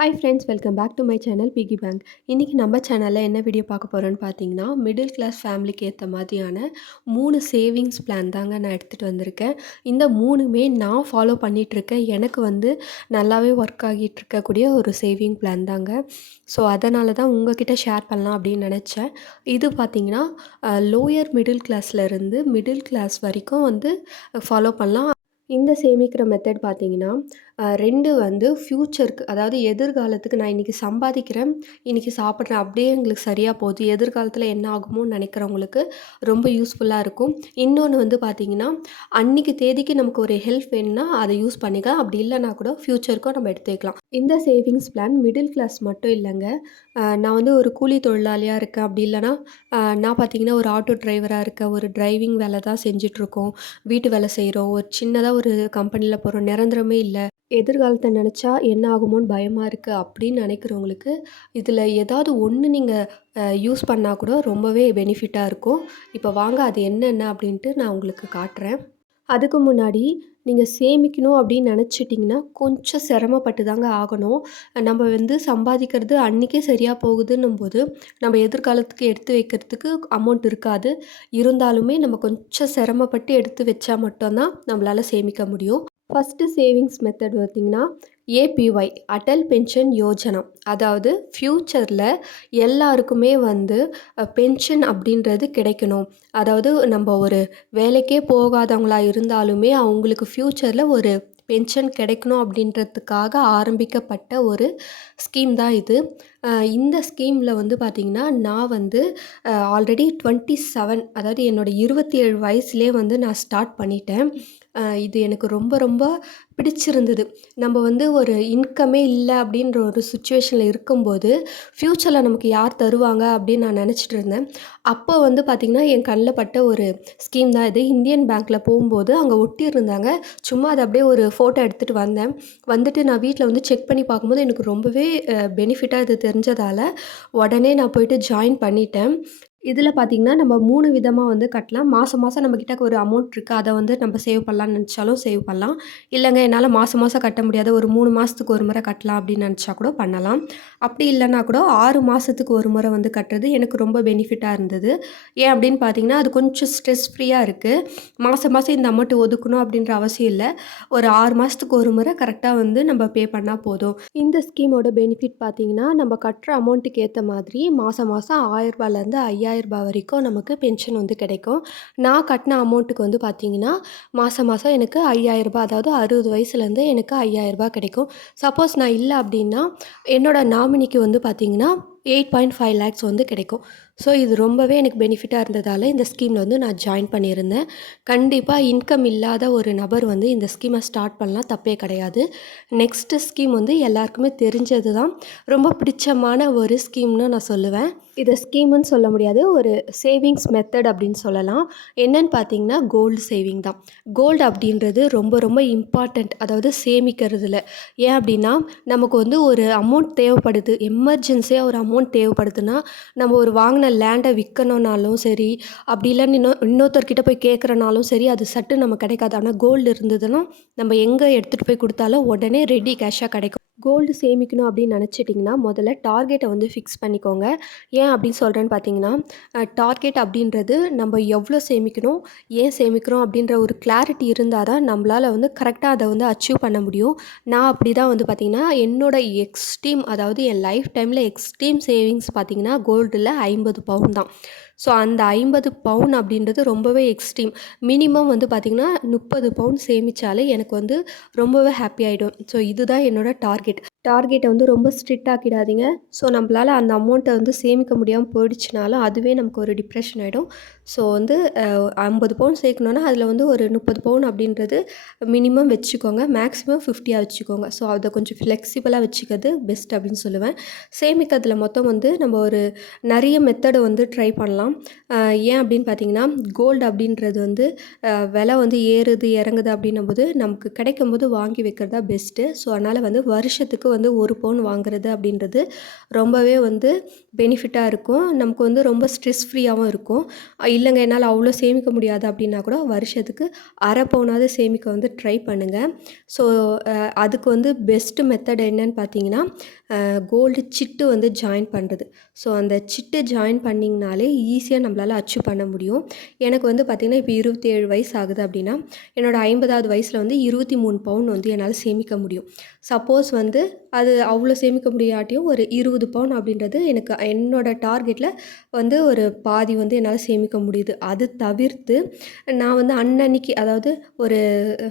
Hi friends welcome back to my channel piggy bank இன்றைக்கி நம்ம சேனலில் என்ன வீடியோ பார்க்க போகிறோன்னு பார்த்தீங்கன்னா மிடில் கிளாஸ் ஃபேமிலிக்கு ஏற்ற மாதிரியான மூணு சேவிங்ஸ் பிளான் தாங்க நான் எடுத்துகிட்டு வந்திருக்கேன். இந்த மூணுமே நான் ஃபாலோ பண்ணிகிட்ருக்கேன் எனக்கு வந்து நல்லாவே ஒர்க் ஆகிட்டு இருக்கக்கூடிய ஒரு சேவிங் பிளான் தாங்க. ஸோ அதனால தான் உங்ககிட்ட ஷேர் பண்ணலாம் அப்படின்னு நினச்சேன். இது பார்த்திங்கன்னா லோயர் மிடில் கிளாஸ்லேருந்து மிடில் கிளாஸ் வரைக்கும் வந்து ஃபாலோ பண்ணலாம். இந்த சேமிக்கிற மெத்தட் பார்த்திங்கன்னா ரெண்டு வந்து ஃப்யூச்சருக்கு அதாவது எதிர்காலத்துக்கு நான் இன்றைக்கி சம்பாதிக்கிறேன் இன்றைக்கி சாப்பிட்றேன் அப்படியே எங்களுக்கு சரியாக போகுது. எதிர்காலத்தில் என்ன ஆகுமோன்னு நினைக்கிறவங்களுக்கு ரொம்ப யூஸ்ஃபுல்லாக இருக்கும். இன்னொன்று வந்து பார்த்திங்கன்னா அன்றைக்கி தேதிக்கு நமக்கு ஒரு ஹெல்ப் வேணும்னா அதை யூஸ் பண்ணிக்கலாம். அப்படி இல்லைனா கூட ஃப்யூச்சருக்கும் நம்ம எடுத்து வைக்கலாம் இந்த சேவிங்ஸ் பிளான் மிடில் கிளாஸ் மட்டும் இல்லைங்க. நான் வந்து ஒரு கூலி தொழிலாளியாக இருக்கேன். அப்படி இல்லைனா நான் பார்த்திங்கன்னா ஒரு ஆட்டோ டிரைவராக இருக்கேன். ஒரு டிரைவிங் வேலை தான் செஞ்சிட்ருக்கோம் வீட்டு வேலை செய்கிறோம் ஒரு சின்னதாக ஒரு கம்பெனியில் போகிறோம் நிரந்தரமே இல்லை. எதிர்காலத்தை நினச்சா என்ன ஆகுமோன்னு பயமாக இருக்குது அப்படின்னு நினைக்கிறவங்களுக்கு இதில் ஏதாவது ஒன்று நீங்கள் யூஸ் பண்ணால் கூட ரொம்பவே பெனிஃபிட்டாக இருக்கும். இப்போ வாங்க அது என்னென்ன அப்படின்ட்டு நான் உங்களுக்கு காட்டுறேன். அதுக்கு முன்னாடி நீங்கள் சேமிக்கணும் அப்படின்னு நினச்சிட்டிங்கன்னா கொஞ்சம் சிரமப்பட்டு தாங்க ஆகணும். நம்ம வந்து சம்பாதிக்கிறது அன்றைக்கே சரியாக போகுதுன்னும் போது நம்ம எதிர்காலத்துக்கு எடுத்து வைக்கிறதுக்கு அமௌண்ட் இருக்காது. இருந்தாலுமே நம்ம கொஞ்சம் சிரமப்பட்டு எடுத்து வச்சா மட்டும்தான் நம்மளால் சேமிக்க முடியும். ஃபஸ்ட்டு சேவிங்ஸ் மெத்தட் பார்த்திங்கன்னா ஏபிஒய் அடல் பென்ஷன் யோஜனா அதாவது ஃப்யூச்சரில் எல்லாருக்குமே வந்து பென்ஷன் அப்படின்றது கிடைக்கணும். அதாவது நம்ம ஒரு வேலைக்கே போகாதவங்களா இருந்தாலுமே அவங்களுக்கு ஃப்யூச்சரில் ஒரு பென்ஷன் கிடைக்கணும் அப்படின்றதுக்காக ஆரம்பிக்கப்பட்ட ஒரு ஸ்கீம் தான் இது. இந்த ஸ்கீமில் வந்து பார்த்திங்கன்னா நான் வந்து ஆல்ரெடி டுவெண்ட்டி செவன் அதாவது என்னோடய இருபத்தி ஏழு வயசுலேயே வந்து நான் ஸ்டார்ட் பண்ணிட்டேன். இது எனக்கு ரொம்ப ரொம்ப பிடிச்சிருந்தது. நம்ம வந்து ஒரு இன்கமே இல்லை அப்படின்ற ஒரு சுச்சுவேஷனில் இருக்கும்போது ஃப்யூச்சரில் நமக்கு யார் தருவாங்க அப்படின்னு நான் நினச்சிட்டு இருந்தேன். அப்போ வந்து பார்த்திங்கன்னா என் கண்ணில் பட்ட ஒரு ஸ்கீம் தான் இது. இந்தியன் பேங்க்கில் போகும்போது அங்கே ஒட்டியிருந்தாங்க. சும்மா அதை அப்படியே ஒரு ஃபோட்டோ எடுத்துகிட்டு வந்தேன். வந்துட்டு நான் வீட்டில் வந்து செக் பண்ணி பார்க்கும்போது எனக்கு ரொம்பவே பெனிஃபிட்டாக இது தெரிஞ்சதால் உடனே நான் போயிட்டு ஜாயின் பண்ணிட்டேன். இதில் பார்த்திங்கன்னா நம்ம மூணு விதமாக வந்து கட்டலாம். மாதம் மாதம் நம்மக்கிட்ட ஒரு அமௌண்ட் இருக்குது அதை வந்து நம்ம சேவ் பண்ணலான்னு நினச்சாலும் சேவ் பண்ணலாம். இல்லைங்க என்னால் மாதம் மாதம் கட்ட முடியாத. ஒரு மூணு மாதத்துக்கு ஒரு முறை கட்டலாம் அப்படின்னு நினச்சா கூட பண்ணலாம். அப்படி இல்லைனா கூட ஆறு மாதத்துக்கு ஒரு முறை வந்து கட்டுறது எனக்கு ரொம்ப பெனிஃபிட்டாக இருந்தது. ஏன் அப்படின்னு பார்த்தீங்கன்னா அது கொஞ்சம் ஸ்ட்ரெஸ் ஃப்ரீயாக இருக்குது மாதம் மாதம் இந்த அமௌண்ட் ஒதுக்கணும் அப்படின்ற அவசியம் இல்லை. ஒரு ஆறு மாதத்துக்கு ஒரு முறை கரெக்டாக வந்து நம்ம பே பண்ணால் போதும். இந்த ஸ்கீமோட பெனிஃபிட் பார்த்திங்கன்னா நம்ம கட்டுற அமௌண்ட்டுக்கு ஏற்ற மாதிரி மாதம் மாதம் ஆயிரரூபாலேருந்து ஐயாயிரம் ஐயாயிரரூபா வரைக்கும் நமக்கு பென்ஷன் வந்து கிடைக்கும். நான் கட்டின அமௌண்ட்டுக்கு வந்து பார்த்திங்கன்னா மாதம் மாதம் எனக்கு ஐயாயிரரூபா அதாவது அறுபது வயசுலேருந்து எனக்கு ஐயாயிரரூபா கிடைக்கும். சப்போஸ் நான் இல்லை அப்படின்னா என்னோடய நாமினிக்கு வந்து பார்த்திங்கன்னா எயிட் பாயிண்ட் ஃபைவ் லேக்ஸ் வந்து கிடைக்கும். ஸோ இது ரொம்பவே எனக்கு பெனிஃபிட்டாக இருந்ததால் இந்த ஸ்கீமில் வந்து நான் ஜாயின் பண்ணியிருந்தேன். கண்டிப்பாக இன்கம் இல்லாத ஒரு நபர் வந்து இந்த ஸ்கீமை ஸ்டார்ட் பண்ணலாம். தப்பே கிடையாது. நெக்ஸ்ட்டு ஸ்கீம் வந்து எல்லாருக்குமே தெரிஞ்சது தான். ரொம்ப பிடிச்சமான ஒரு ஸ்கீம்னு நான் சொல்லுவேன். இதை ஸ்கீம்னு சொல்ல முடியாது. ஒரு சேவிங்ஸ் மெத்தட் அப்படின்னு சொல்லலாம். என்னன்னு பார்த்தீங்கன்னா கோல்டு சேவிங் தான். கோல்டு அப்படின்றது ரொம்ப ரொம்ப இம்பார்ட்டண்ட் அதாவது சேமிக்கிறதுல. ஏன் அப்படின்னா நமக்கு வந்து ஒரு அமௌண்ட் தேவைப்படுது. எமர்ஜென்சியாக ஒரு அமௌண்ட் தேவைப்படுதுன்னா நம்ம ஒரு வாங்கின லேண்டை விற்கணுன்னாலும் சரி அப்படி இல்லைன்னு இன்னும் இன்னொருத்தர்கிட்ட போய் கேட்குறனாலும் சரி அது சட்டு நம்ம கிடைக்காது. ஆனால் கோல்டு இருந்ததுன்னா நம்ம எங்கே எடுத்துகிட்டு போய் கொடுத்தாலும் உடனே ரெடி கேஷாக கிடைக்கும். கோல்டு சேமிக்கணும் அப்படின்னு நினச்சிட்டிங்கன்னா முதல்ல டார்கெட்டை வந்து ஃபிக்ஸ் பண்ணிக்கோங்க. ஏன் அப்படின்னு சொல்கிறேன்னு பார்த்தீங்கன்னா டார்கெட் அப்படின்றது நம்ம எவ்வளோ சேமிக்கணும் ஏன் சேமிக்கிறோம் அப்படின்ற ஒரு கிளாரிட்டி இருந்தால் தான் நம்மளால் வந்து கரெக்டாக அதை வந்து அச்சீவ் பண்ண முடியும். நான் அப்படி தான் வந்து பார்த்திங்கன்னா என்னோடய எக்ஸ்ட்ரீம் அதாவது என் லைஃப் டைமில் எக்ஸ்ட்ரீம் சேவிங்ஸ் பார்த்திங்கன்னா கோல்டில் ஐம்பது பவுன் தான். ஸோ அந்த ஐம்பது பவுன் அப்படின்றது ரொம்பவே எக்ஸ்ட்ரீம் மினிமம் வந்து பார்த்திங்கன்னா முப்பது பவுன் சேமித்தாலே எனக்கு வந்து ரொம்பவே ஹாப்பி ஆகிடும் ஸோ இதுதான் என்னோடய டார்கெட் டார்கெட்டை வந்து ரொம்ப ஸ்ட்ரிக்ட் ஆக்கிடாதீங்க. ஸோ நம்மளால் அந்த அமௌண்ட்டை வந்து சேமிக்க முடியாமல் போயிடுச்சுனாலும் அதுவே நமக்கு ஒரு டிப்ரெஷன் ஆகிடும் ஸோ வந்து ஐம்பது பவுன் சேர்க்கணுன்னா அதில் வந்து ஒரு முப்பது பவுன் அப்படின்றது மினிமம் வச்சுக்கோங்க. மேக்ஸிமம் ஃபிஃப்டியாக வச்சுக்கோங்க. ஸோ அதை கொஞ்சம் ஃப்ளெக்சிபிளாக வச்சுக்கிறது பெஸ்ட் அப்படின்னு சொல்லுவேன். சேமிக்கிறதுல மொத்தம் வந்து நம்ம ஒரு நிறைய மெத்தடை வந்து ட்ரை பண்ணலாம். ஏன் அப்படின்னு பார்த்தீங்கன்னா கோல்டு அப்படின்றது வந்து விலை வந்து ஏறுது இறங்குது அப்படின்னும் போது நமக்கு கிடைக்கும் போது வாங்கி வைக்கிறதா பெஸ்ட்டு ஸோ அதனால் வந்து வருஷத்துக்கு வந்து ஒரு பவுன் வாங்குறது அப்படின்றது ரொம்பவே வந்து பெனிஃபிட்டாக இருக்கும். நமக்கு வந்து ரொம்ப ஸ்ட்ரெஸ் ஃப்ரீயாகவும் இருக்கும். இல்லைங்க என்னால் அவ்வளோ சேமிக்க முடியாது அப்படின்னா கூட வருஷத்துக்கு அரை பவுனாவது சேமிக்க வந்து ட்ரை பண்ணுங்கள் ஸோ அதுக்கு வந்து பெஸ்ட்டு மெத்தட் என்னன்னு பார்த்தீங்கன்னா கோல்டு சிட்டு வந்து ஜாயின் பண்ணுறது ஸோ அந்த சிட்டு ஜாயின் பண்ணிங்கனாலே ஈஸியாக நம்மளால் அச்சீவ் பண்ண முடியும். எனக்கு வந்து பார்த்திங்கன்னா இப்போ இருபத்தி ஏழு வயசு ஆகுது அப்படின்னா என்னோடய ஐம்பதாவது வயசில் வந்து இருபத்தி மூணு பவுன் வந்து என்னால் சேமிக்க முடியும். சப்போஸ் வந்து அது அவ்வளோ சேமிக்க முடியாட்டியும் ஒரு இருபது பவுன் அப்படின்றது எனக்கு என்னோடய டார்கெட்டில் வந்து ஒரு பாதி வந்து என்னால் சேமிக்க முடியுது. அது தவிர்த்து நான் வந்து அன்னன்னைக்கு அதாவது ஒரு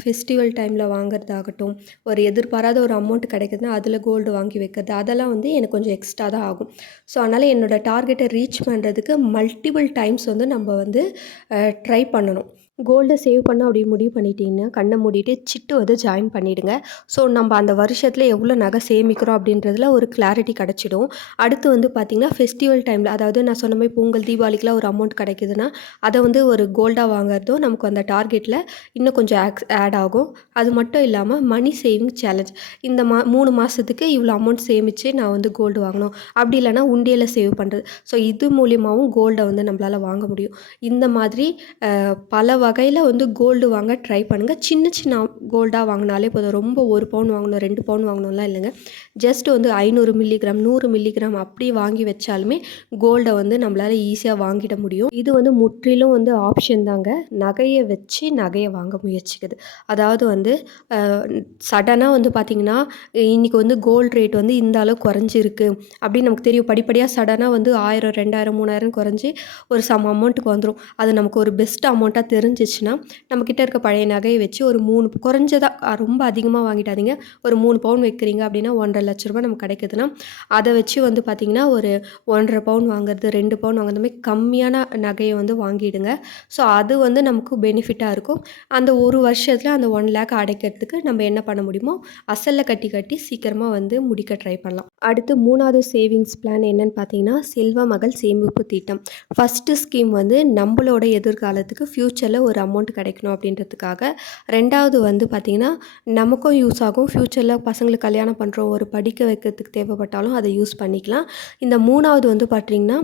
ஃபெஸ்டிவல் டைமில் வாங்குறதாகட்டும் ஒரு எதிர்பாராத ஒரு அமௌண்ட் கிடைக்குதுன்னா அதில் கோல்டு வாங்கி வைக்கிறது அதெல்லாம் வந்து எனக்கு கொஞ்சம் எக்ஸ்ட்ரா தான் ஆகும். ஸோ அதனால் என்னோடய டார்கெட்டை ரீச் பண்ணுறதுக்கு மல்டிபிள் டைம்ஸ் வந்து நம்ம வந்து ட்ரை பண்ணணும். கோல்டை சேவ் பண்ண அப்படி முடிவு பண்ணிட்டீங்கன்னா கண்ணை மூடிட்டு சிட்டு வந்து ஜாயின் பண்ணிவிடுங்க ஸோ நம்ம அந்த வருஷத்தில் எவ்வளோ நகை சேமிக்கிறோம் அப்படின்றதுல ஒரு கிளாரிட்டி கிடச்சிடும். அடுத்து வந்து பார்த்திங்கன்னா ஃபெஸ்டிவல் டைமில் அதாவது நான் சொன்ன மாதிரி பொங்கல் தீபாவளிக்கெலாம் ஒரு அமௌண்ட் கிடைக்குதுன்னா அதை வந்து ஒரு கோல்டாக வாங்குறதும் நமக்கு அந்த டார்கெட்டில் இன்னும் கொஞ்சம் ஆக்ஸ் ஆட் ஆகும். அது மட்டும் இல்லாமல் மணி சேவிங் சேலஞ்ச் இந்த மா மூணு மாதத்துக்கு இவ்வளோ அமௌண்ட் சேமித்து நான் வந்து கோல்டு வாங்கணும். அப்படி இல்லைனா உண்டியில் சேவ் பண்ணுறது ஸோ இது மூலியமாகவும் கோல்டை வந்து நம்மளால் வாங்க முடியும். இந்த மாதிரி பல வகையில் வந்து கோல்டு வாங்க ட்ரை பண்ணுங்கள் சின்ன சின்ன கோல்டாக வாங்கினாலே போதும். ரொம்ப ஒரு பவுன் வாங்கணும் ரெண்டு பவுன் வாங்கணும்லாம் இல்லைங்க. ஜஸ்ட் வந்து ஐநூறு மில்லிகிராம் நூறு மில்லிகிராம் அப்படி வாங்கி வச்சாலுமே கோல்டை வந்து நம்மளால் ஈஸியாக வாங்கிட முடியும். இது வந்து முற்றிலும் வந்து ஆப்ஷன் தாங்க. நகையை வச்சு நகையை வாங்க முயற்சிக்குது. அதாவது வந்து சடனாக வந்து பார்த்திங்கன்னா இன்றைக்கி வந்து கோல்டு ரேட் வந்து இந்த அளவு குறைஞ்சிருக்கு அப்படின்னு நமக்கு தெரியும். படிப்படியாக சடனாக வந்து ஆயிரம் ரெண்டாயிரம் மூணாயிரம் குறைஞ்சி ஒரு சம் அமௌண்ட்டுக்கு வந்துடும் அது நமக்கு ஒரு பெஸ்ட் அமௌண்ட்டாக தெரிஞ்சு தெரிஞ்சிச்சுன்னா நம்மக்கிட்ட இருக்க பழைய நகையை வச்சு ஒரு மூணு குறைஞ்சதாக ரொம்ப அதிகமாக வாங்கிட்டாதீங்க ஒரு மூணு பவுன் வைக்கிறீங்க அப்படின்னா ஒன்றரை லட்ச ரூபா நமக்கு கிடைக்குதுன்னா அதை வச்சு வந்து பார்த்திங்கன்னா ஒரு ஒன்றரை பவுன் வாங்குறது ரெண்டு பவுன் வாங்குறது மாதிரி கம்மியான நகையை வந்து வாங்கிடுங்க. ஸோ அது வந்து நமக்கு பெனிஃபிட்டாக இருக்கும். அந்த ஒரு வருஷத்தில் அந்த ஒன் லேக் அடைக்கிறதுக்கு நம்ம என்ன பண்ண முடியுமோ அசலில் கட்டி கட்டி சீக்கிரமாக வந்து முடிக்க ட்ரை பண்ணலாம். அடுத்து மூணாவது சேவிங்ஸ் பிளான் என்னன்னு பார்த்தீங்கன்னா செல்வ மகள் சேமிப்பு திட்டம். ஃபஸ்ட்டு ஸ்கீம் வந்து நம்மளோட எதிர்காலத்துக்கு ஃப்யூச்சரில் ஒரு அமௌண்ட் கிடைக்கணும் அப்படின்றதுக்காக ரெண்டாவது வந்து பார்த்திங்கன்னா நமக்கும் யூஸ் ஆகும். ஃப்யூச்சரில் பசங்களுக்கு கல்யாணம் பண்ணுறோம் ஒரு படிக்க வைக்கிறதுக்கு தேவைப்பட்டாலும் அதை யூஸ் பண்ணிக்கலாம். இந்த மூணாவது வந்து பார்த்திங்கன்னா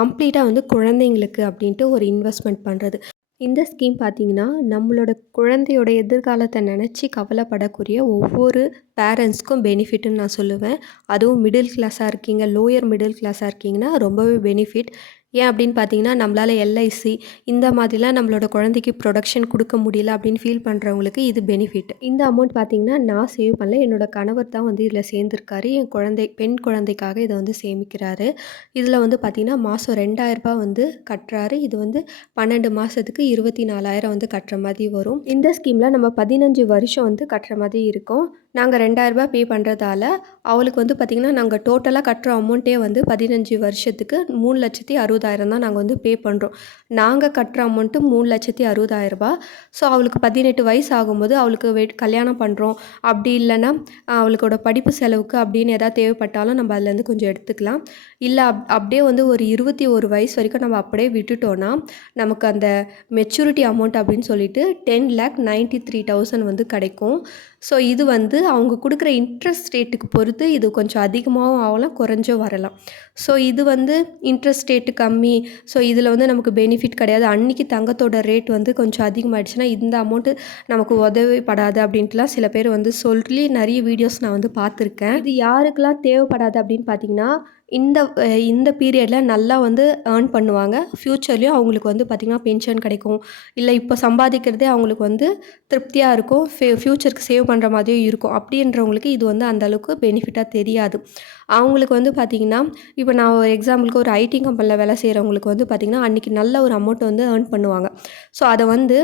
கம்ப்ளீட்டாக வந்து குழந்தைங்களுக்கு அப்படின்ட்டு ஒரு இன்வெஸ்ட்மெண்ட் பண்ணுறது இந்த ஸ்கீம் பார்த்திங்கன்னா நம்மளோட குழந்தையோட எதிர்காலத்தை நினச்சி கவலைப்படக்கூடிய ஒவ்வொரு பேரண்ட்ஸ்க்கும் பெனிஃபிட்டுன்னு நான் சொல்லுவேன். அதுவும் மிடில் கிளாஸாக இருக்கீங்க லோயர் மிடில் கிளாஸாக இருக்கீங்கன்னா ரொம்பவே பெனிஃபிட் ஏன் அப்படின்னு பார்த்தீங்கன்னா நம்மளால் எல்ஐசி இந்த மாதிரிலாம் நம்மளோட குழந்தைக்கு ப்ரொடக்ஷன் கொடுக்க முடியல அப்படின்னு ஃபீல் பண்ணுறவங்களுக்கு இது பெனிஃபிட் இந்த அமௌண்ட் பார்த்தீங்கன்னா நான் சேவ் பண்ணல. என்னோட கணவர் தான் வந்து இதில் சேர்ந்துருக்காரு. என் குழந்தை பெண் குழந்தைக்காக இதை வந்து சேமிக்கிறாரு. இதில் வந்து பார்த்திங்கன்னா மாதம் ரெண்டாயிரரூபா வந்து கட்டுறாரு. இது வந்து பன்னெண்டு மாதத்துக்கு இருபத்தி நாலாயிரம் வந்து கட்டுற மாதிரி வரும். இந்த ஸ்கீமில் நம்ம பதினஞ்சு வருஷம் வந்து கட்டுற மாதிரி இருக்கும். நாங்கள் ரெண்டாயிரரூபா பே பண்ணுறதால அவளுக்கு வந்து பார்த்திங்கன்னா நாங்கள் டோட்டலாக கட்டுற அமௌண்ட்டே வந்து பதினஞ்சு வருஷத்துக்கு மூணு லட்சத்தி அறுபதாயிரம் தான் நாங்கள் வந்து பே பண்ணுறோம் நாங்கள் கட்டுற அமௌண்ட்டு மூணு லட்சத்தி அறுபதாயிரரூபா ஸோ அவளுக்கு பதினெட்டு வயசு ஆகும்போது அவளுக்கு வெயிட் கல்யாணம் பண்ணுறோம் அப்படி இல்லைன்னா அவளுக்கோட படிப்பு செலவுக்கு அப்படின்னு எதாவது தேவைப்பட்டாலும் நம்ம அதுலேருந்து கொஞ்சம் எடுத்துக்கலாம். இல்லை அப் அப்படியே வந்து ஒரு இருபத்தி ஒரு வயசு வரைக்கும் நம்ம அப்படியே விட்டுட்டோன்னா நமக்கு அந்த மெச்சூரிட்டி அமௌண்ட் அப்படின்னு சொல்லிட்டு ten lakh ninety three thousand வந்து கிடைக்கும். ஸோ இது வந்து அவங்க கொடுக்குற இன்ட்ரெஸ்ட் ரேட்டுக்கு பொறுத்து இது கொஞ்சம் அதிகமாகவும் ஆகலாம் குறைஞ்சும் வரலாம். ஸோ இது வந்து இன்ட்ரெஸ்ட் ரேட்டு கம்மி. ஸோ இதில் வந்து நமக்கு பெனிஃபிட் கிடையாது. அன்றைக்கி தங்கத்தோட ரேட் வந்து கொஞ்சம் அதிகமாகிடுச்சுன்னா இந்த அமௌண்ட்டு நமக்கு உதவிப்படாது அப்படின்ட்டுலாம் சில பேர் வந்து சொல்லி நிறைய வீடியோஸ் நான் வந்து பார்த்துருக்கேன். இது யாருக்கெல்லாம் தேவைப்படாது அப்படின்னு பார்த்தீங்கன்னா இந்த இந்த பீரியடில் நல்லா வந்து ஏர்ன் பண்ணுவாங்க. ஃப்யூச்சர்லேயும் அவங்களுக்கு வந்து பார்த்திங்கன்னா பென்ஷன் கிடைக்கும். இல்லை இப்போ சம்பாதிக்கிறதே அவங்களுக்கு வந்து திருப்தியாக இருக்கும். ஃபே ஃப்யூச்சருக்கு சேவ் பண்ணுற மாதிரியும் இருக்கும். அப்படின்றவங்களுக்கு இது வந்து அந்தளவுக்கு பெனிஃபிட்டாக தெரியாது. அவங்களுக்கு வந்து பார்த்திங்கன்னா இப்போ நான் ஒரு எக்ஸாம்பிளுக்கு ஒரு ஐடி கம்பெனியில் வேலை செய்கிறவங்களுக்கு வந்து பார்த்திங்கன்னா அன்றைக்கி நல்ல ஒரு அமௌண்ட் வந்து ஏர்ன் பண்ணுவாங்க. ஸோ அதை வந்து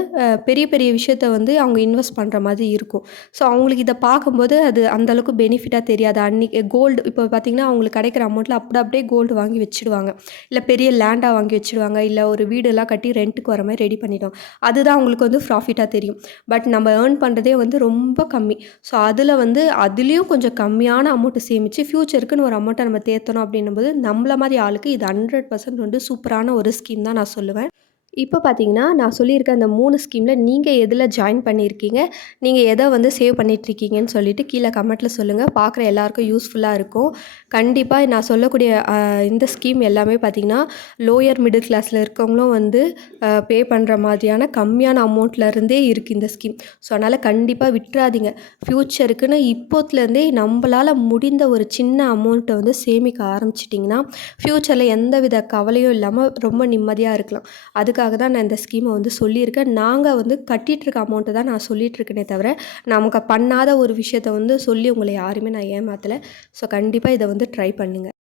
பெரிய பெரிய விஷயத்த வந்து அவங்க இன்வெஸ்ட் பண்ணுற மாதிரி இருக்கும். ஸோ அவங்களுக்கு இதை பார்க்கும்போது அது அந்தளவுக்கு பெனிஃபிட்டாக தெரியாது. அன்றைக்கி கோல்டு இப்போ பார்த்திங்கன்னா அவங்களுக்கு கிடைக்கிற அமௌண்ட்டில் அப்படி அப்படியே கோல்டு வாங்கி வச்சுடுவாங்க. இல்லை பெரிய லேண்டாக வாங்கி வச்சுடுவாங்க. இல்லை ஒரு வீடெல்லாம் கட்டி ரெண்ட்டுக்கு வர மாதிரி ரெடி பண்ணிட்டோம் அதுதான் அவங்களுக்கு வந்து ப்ராஃபிட்டாக தெரியும். பட் நம்ம ஏர்ன் பண்ணுறதே வந்து ரொம்ப கம்மி. ஸோ அதில் வந்து அதுலேயும் கொஞ்சம் கம்மியான அமௌண்ட்டை சேமித்து ஃப்யூச்சருக்குன்னு ஒரு அமௌண்ட்டை நம்ம தேர்த்தணும் அப்படின்னும்போது நம்மள மாதிரி ஆளுக்கு இது ஹண்ட்ரட் பர்சன்ட் வந்து சூப்பரான ஒரு ஸ்கீம் தான் நான் சொல்லுவேன். இப்போ பார்த்தீங்கன்னா, நான் சொல்லியிருக்க அந்த மூணு ஸ்கீமில் நீங்கள் எதில் ஜாயின் பண்ணியிருக்கீங்க? நீங்கள் எதை வந்து சேவ் பண்ணிகிட்ருக்கீங்கன்னு சொல்லிவிட்டு கீழே கமெண்ட்டில் சொல்லுங்கள் பார்க்குற எல்லாருக்கும் யூஸ்ஃபுல்லாக இருக்கும். கண்டிப்பாக நான் சொல்லக்கூடிய இந்த ஸ்கீம் எல்லாமே பார்த்தீங்கன்னா, லோயர் மிடில் கிளாஸில் இருக்கவங்களும் வந்து பே பண்ணுற மாதிரியான கம்மியான அமௌண்ட்லேருந்தே இருக்குது இந்த ஸ்கீம். ஸோ, அதனால் கண்டிப்பாக விட்டுறாதீங்க ஃப்யூச்சருக்குன்னு இப்போத்துலேருந்தே நம்மளால் முடிந்த ஒரு சின்ன அமௌண்ட்டை வந்து சேமிக்க ஆரம்பிச்சிட்டிங்கன்னா ஃப்யூச்சரில் எந்தவித கவலையும் இல்லாமல் ரொம்ப நிம்மதியாக இருக்கலாம். அதுக்காக தான் நான் இந்த ஸ்கீமை வந்து சொல்லியிருக்கேன். நாங்கள் வந்து கட்டிகிட்ருக்க அமௌண்ட்டை தான் நான் சொல்லிகிட்ருக்கேனே தவிர, நமக்கு பண்ணாத ஒரு விஷயத்த வந்து சொல்லி உங்களை யாருமே நான் ஏமாற்றலை ஸோ, கண்டிப்பாக இதை வந்து ட்ரை பண்ணுங்கள்